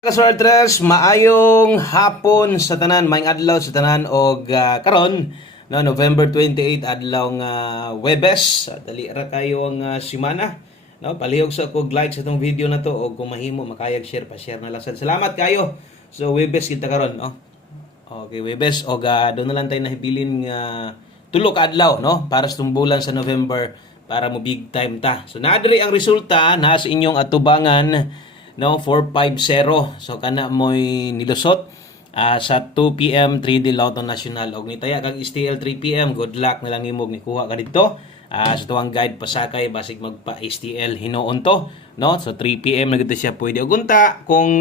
Kaswartres, maayong hapon sa tanan, maayong adlaw sa tanan og karon no November 28 adlaw nga Webes. Dali ra kayo ang semana. No, palihog sa kog like sa tong video na to og kung mahimo makayag share pa share na lang sad. Salamat kayo. So Webes kita karon, no. Okay, Webes og doon na lang tayo nahibilin nga tulo ka adlaw, no, para sa tumbulan sa November para mo big time ta. So naadiri ang resulta na sa inyong atubangan, no, 450. So kana mo'y nilusot sa 2 PM 3D Lotto National og nitaya kag STL 3 PM. Good luck na lang nimo nikuha ka dito sa tuwang guide pasakay basig magpa STL hinuon to, no. So 3 PM na gito siya pwede og unta kung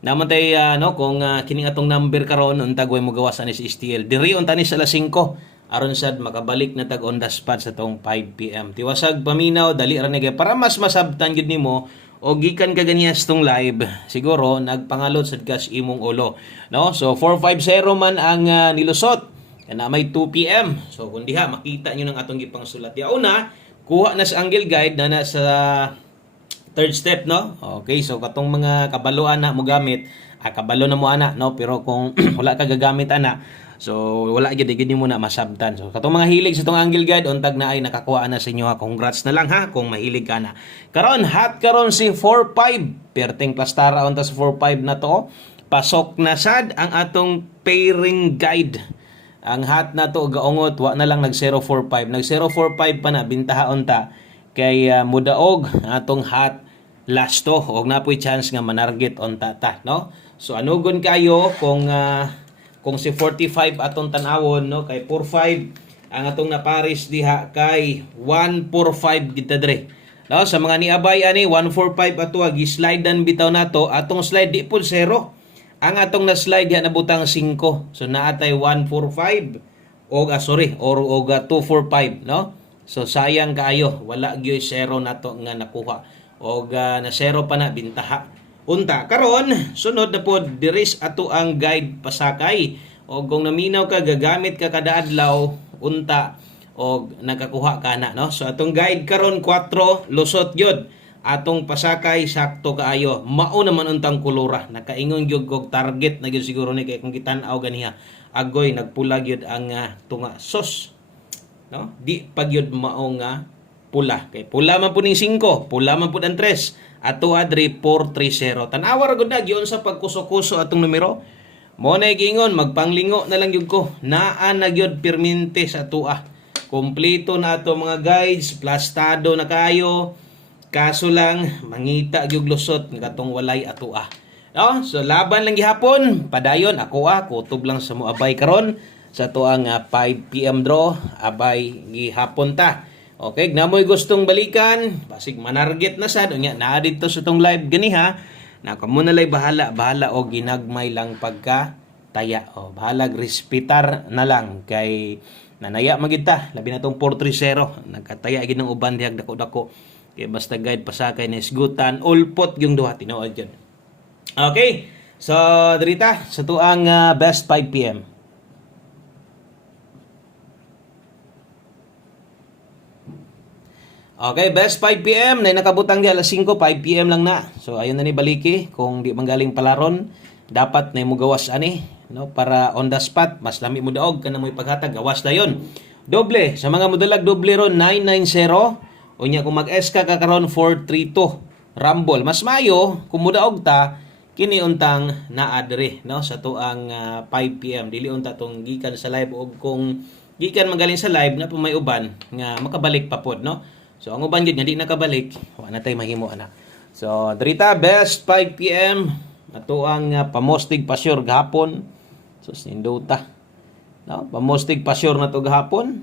naman tay no kung kining atong number karon unta way mo gawas ani sa STL diri unta ni sa alas 5 aron sad makabalik na tag on the spot sa tong 5 PM. Tiwasag paminaw dali ra ni para mas masabtan gid nimo o gikan ka ganiyas tong live, siguro nagpangalot sad kas imong ulo, no. So 450 man ang nilusot na may 2 PM. So kung diha makita niyo nang atong gipang sulat ya una, kuha na sa angle guide na sa third step, no. Okay, so katong mga kabaluan na mo gamit, kabalo na mo ana, no, pero kung wala ka gagamit ana, so wala gid mo na masabtan. So katong mga hilig sa tong angle guide untag na ay nakakuha na sa inyo ha. Congrats na lang ha kung mahilig ka na. Karon karon si 45 perting plastara unta sa 45 na to. Pasok na sad ang atong pairing guide. Ang hat na to gaungot wa na lang nag 045. Nag 045 pa na bintaha unta kay mudaog atong hat last to og napoy chance nga manarget unta ta, no. So anugon kayo kung si 45 atong tan-awon, no, kay 45 ang atong naparis diha kay 145 kita dre, no. Sa mga niabay ani 145 ato gi-slide dan bitaw nato atong slide di pud 0, ang atong na slide diha nabutang 5, so naatay 145 og or 245, no. So sayang kaayo wala gyud 0 nato nga nakuha og na 0 pa na bintaha unta. Karon sunod na pod diris ato ang guide pasakay og kung naminaw ka gagamit ka kada adlaw unta og nakakuha ka na, no. So atong guide karon 4 lusot gyud atong pasakay sakto kaayo. Mao naman untang kulura nakaingon gyud kog target na gyud siguro ni kay kung kitan-aw ganiha agoy nagpula gyud ang tunga sos, no. Di pagyud mao nga pula kay pula man pud ning 5, pula man pud ang 3. Ato adri 430. Tanawa ra gud na giyon sa pagkuso-kuso atong numero. Mo na giingon magpanglingo na lang gyud ko. Naa na gyud permente sa tua. Kompleto na ato mga guides, plastado na kayo. Kaso lang mangita gyud lusot nga katong walay atua. No? So laban lang gihapon, padayon ako kutob lang sa moabay karon sa tuang 5 PM draw, abay gihapon ta. Okay, namoy gustong balikan, basig manarget na sad unya naa dito sa tong live ganiha. Na kamo na lay bahala o ginagmay lang pagka taya. O bahala respetar na lang kay nanaya magita labi na tong 430 nagkataya gid ng uban diag dako-dako. Kay basta guide pasakay na isgutan ulpot yung duha tinuod yun. Okay, so dirita sa tuang best 5 PM. Okay, best 5 PM na nakabutang di alas 5, 5 PM lang na. So ayun na ni baliki kung di manggaling palaron, dapat na mo gawas ani, no, para on the spot mas lami mo daog kana mo ipaghatag gawas dayon. Doble sa mga modulag doble ron 990. Unya kung mag-SK ka karon 432. Rumble mas mayo kung mudaog ta kini untang naa diri, no, sa tuang 5 PM. Dili unta tong gikan sa live og kung gikan magaling sa live na may uban nga makabalik pa pod, no. So ang uban gyud nga di nakabalik, wa na tay mahimo ana. So drita best 5 PM ato ang pamostig pasyur gahapon. So sinduta, no, pamostig pasyur na to gahapon.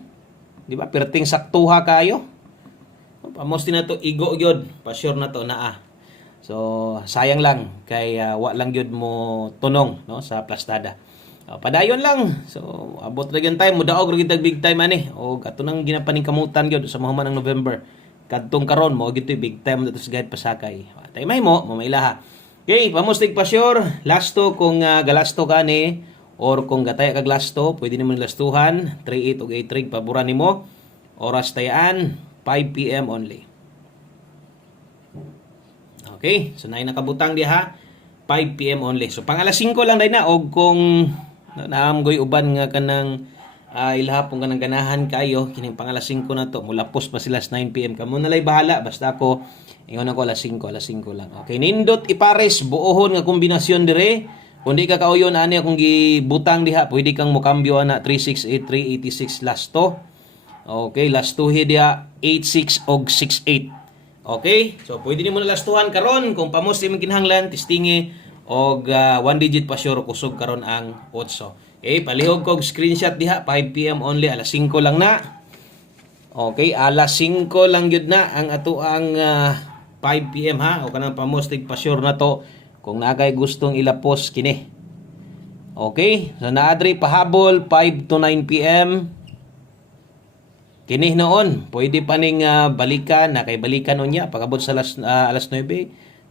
Di ba perting saktuha kayo. Pamostig na to igo gyud, pasyur na to naa. So sayang lang kay wa lang gyud mo tunong, no, sa plastada. Padayon lang. So abot ra gyud time mudaog ra gyud big time ani og ato nang ginapaning kamutan gyud sa mahuman ng November. Kadtong karon mo gito big time dito sa guide pasakay. Tay mahimo mamailaha. Okay, pamustig pa sure. Lasto kung galasto ka ni or kung gataya kag lasto, pwede nimo lastuhan 38 ug 83 paboran nimo. Oras tayaan 5 PM only. Okay, so nay nakabutang diha 5 PM only. So pang alas 5 lang day na og kung naamgoy uban nga kanang ilhapon kanang ganahan kayo kining pang alas 5 na to mulapos pa sila sa 9 PM kamo na lay bahala basta ako ingon ako alas 5 lang. Okay, nindot ipares buohon nga kombinasyon dire. Kung di ka kauyon ani akong gibutang diha, pwede kang mokambyo na 368386 last to. Okay, last to dia 86 og 68. Okay? So pwede nimo na lastuhan karon kung pamos imong kinahanglan testingi og 1 digit pa sure kusog karon ang 8. Okay, palihog kog screenshot diha 5 PM only alas 5 lang na. Okay, alas 5 lang gyud na ang ato ang 5 PM ha o kanang pamos tig pa sure na to kung nakay gustong ilapos kini. Okay, so naadri pahabol 5 to 9 PM. Kini noon, pwede pa ning balikan, nakay balikan unya pagabot sa alas 9,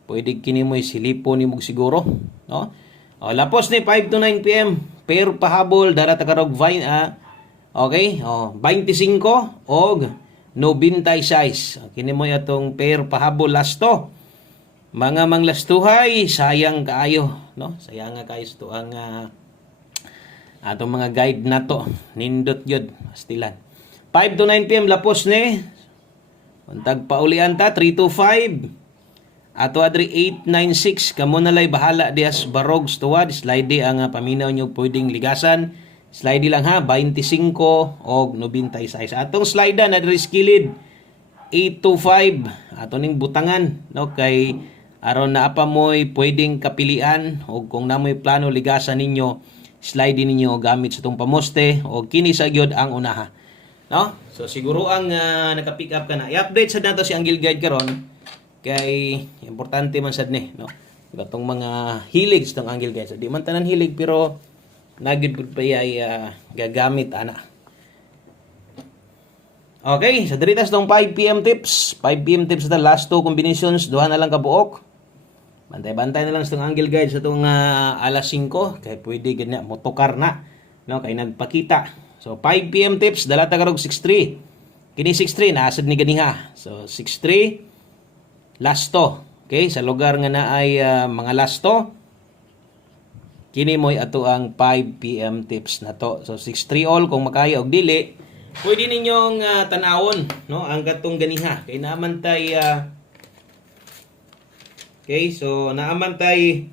pwede kini mo silipon nimo siguro, no? O lapos ni 5 to 9 PM, pero pahabol dara ta karog okay? 25 og 96. Kini mo atong pair pahabol lasto. Mga manglastuhay, sayang kaayo, no? Sayang nga kayo ito ang atong mga guide na to. Nindot yun, pastilan. 5 to 9 PM lapos ni. Untag paulian ta 3 to 5. Ato adri 896 kamo na lay bahala dias barog tuwad slide ang paminaw nyo pwedeng ligasan. Slide lang ha 25 og 96. Atong slide na diri skilid 8 to 5 ato ning butangan no kay aron na apa moy pwedeng kapilian o kung namoy plano ligasan ninyo slide ninyo gamit sa tong pamoste o kini sa gyud ang unaha. No? So siguro ang naka-pick up ka na. I-update sad nato si Angle Guide karon kay importante man sad ni, no? Gatong mga hilig sa tong Angle Guide. So, di man tanan hilig pero nagid pud pa ay gagamit ana. Okay, so diri tas tong 5 PM tips. 5 PM tips sa last two combinations, duha na lang ka buok. Bantay-bantay na lang sa tong Angle Guide sa tong alas 5 kay pwede gid na motokar na, no? Kay nagpakita. So 5 PM tips dala ta karog 63. Kini 63 naasad ni ganiha. So 63 lasto. Okay, sa lugar nga naay mga lasto kini moy ato ang 5 PM tips na to. So 63 all kung makaya og dili, pwede ninyong tan-awon, no, ang gatong ganiha. Kay naaman tay okay, so naaman tay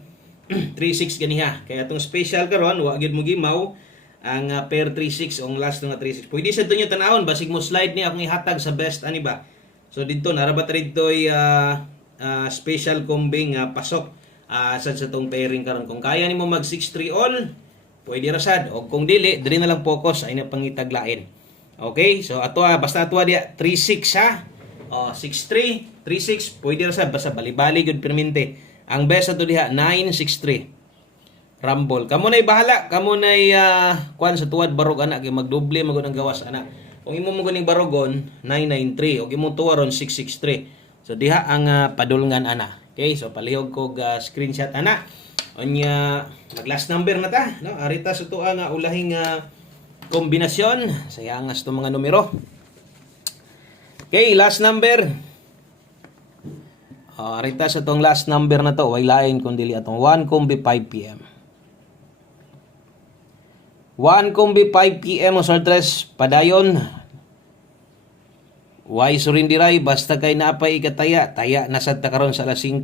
36 ganiha. Kay atong special karon wa gyud mo gimaw ang pair 36 ang last nga 36. Pwede sa tunyo tanawon basig mo slide ni akong ihatag sa best ani ba. So dito narabat ditoy special combing pasok sa tong pairing karon. Kung kaya nimo mag 6-3 all, pwede ra sad. O kung dili, diri na lang focus ay na pangitaglain. Okay? So ato basta ato dia 36 ha. 6-3, 3-6 pwede ra sad basta bali-bali gud permente. Ang best ato diha 9-6-3. Rumble. Kamo nay bahala, kamo nay kuan sa tuwad barog ana kay magdoble magud ang gawas ana. Kung imo mo ganing barogon 993 og imong tuwaron 663. So diha ang padulngan ana. Okay, so palihog kog screenshot ana. Onya mag last number na ta, no? Arita sa tuwa nga ulahing kombinasyon sa yangas to mga numero. Okay, last number. Arita sa tong last number na to, way lain kundi atong 1 kombi 5 PM. 1 kombi 5 PM o sortres padayon. Why surindiray basta kay napay ikataya, taya nasad ta karon sa alas 5.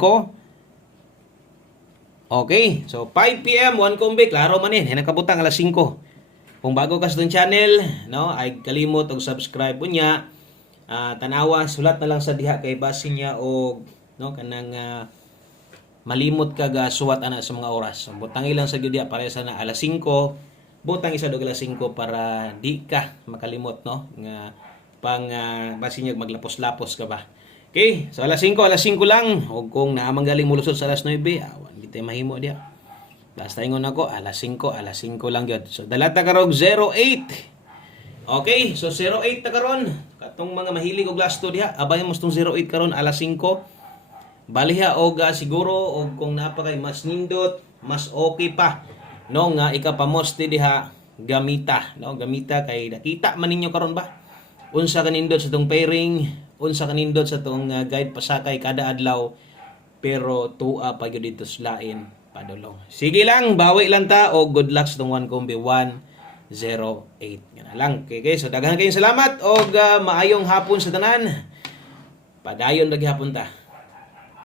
Okay, so 5 PM 1 kombi klaro man nakabutang alas 5. Kung bago ka sa tong channel, no, ay kalimot og subscribe unya. Tanawa sulat na lang sa diha kay basin niya og no kanang malimot ka ga suwat ana sa mga oras. Butangi lang sa gyud diha para sa na alas 5. Butang isa og alas 5 para di ka makalimot, no, nga pang basin niya maglapos-lapos ka ba. Okay, so alas 5 lang og kung naamang galing mulusod sa alas 9, di tay mahimo dia. Basta ingon ako alas 5 lang gyud. So dalata karog 08. Okay, so 08 ta karon. Katong mga mahilig og last two diha, abay mo tong 08 karon alas 5. Baliha og siguro og kung napakay mas nindot, mas okay pa. No nga ikapamoste diha gamita, no, gamita kay nakita man ninyo karon ba unsa kanindot sa tong pairing, unsa kanindot sa tong guide pasakay kada adlaw pero tua pa gyud dito sa lain padulong. Sige lang, bawi lang ta o good luck sa tong one kombi 108. Yan lang. Okay, so daghan kayong salamat og maayong hapon sa tanan. Padayon lagi hapon ta.